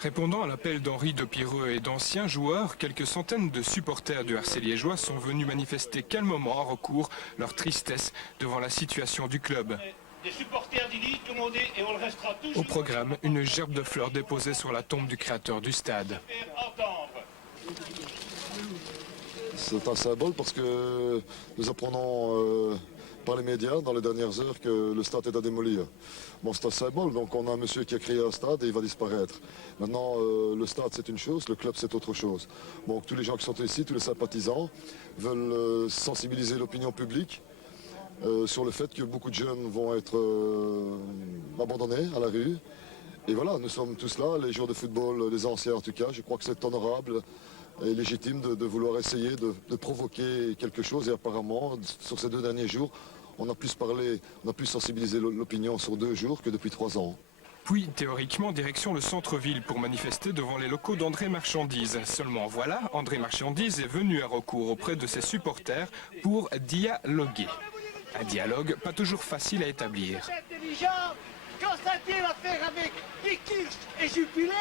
Répondant à l'appel d'Henri Depireux et d'anciens joueurs, quelques centaines de supporters du RC liégeois sont venus manifester calmement à recours leur tristesse devant la situation du club. Des supporters d'Ili, tout le monde est et on le restera toujours. Au programme, une gerbe de fleurs déposée sur la tombe du créateur du stade. C'est un symbole parce que nous apprenons par les médias dans les dernières heures que le stade est à démolir. Bon, c'est un symbole, donc on a un monsieur qui a créé un stade et il va disparaître. Maintenant, le stade c'est une chose, le club c'est autre chose. Bon, tous les gens qui sont ici, tous les sympathisants, veulent sensibiliser l'opinion publique sur le fait que beaucoup de jeunes vont être abandonnés à la rue. Et voilà, nous sommes tous là, les joueurs de football, les anciens en tout cas. Je crois que c'est honorable et légitime de vouloir essayer de provoquer quelque chose. Et apparemment, sur ces 2 derniers jours, on a plus parlé, on a plus sensibilisé l'opinion sur 2 jours que depuis 3 ans. Puis, théoriquement, direction le centre-ville pour manifester devant les locaux d'André Marchandise. Seulement voilà, André Marchandise est venu à recours auprès de ses supporters pour dialoguer. Un dialogue pas toujours facile à établir. Constatez l'affaire avec Dikirch et Jupiler,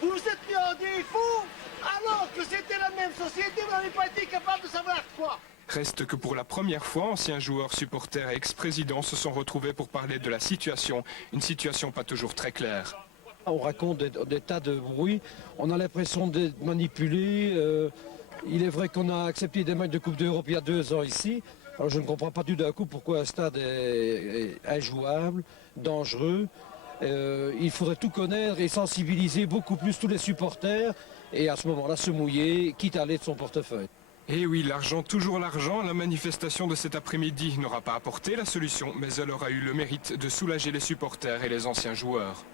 vous vous êtes mis en des fous, alors que c'était la même société, vous n'avez pas été capable de savoir quoi. Reste que pour la première fois, anciens joueurs, supporters et ex-présidents se sont retrouvés pour parler de la situation, une situation pas toujours très claire. On raconte des tas de bruits, on a l'impression d'être manipulé. Il est vrai qu'on a accepté des matchs de Coupe d'Europe il y a 2 ans ici. Alors je ne comprends pas tout d'un coup pourquoi un stade est injouable, dangereux. Il faudrait tout connaître et sensibiliser beaucoup plus tous les supporters et à ce moment-là se mouiller, quitte à aller de son portefeuille. Et oui, l'argent, toujours l'argent, la manifestation de cet après-midi n'aura pas apporté la solution, mais elle aura eu le mérite de soulager les supporters et les anciens joueurs.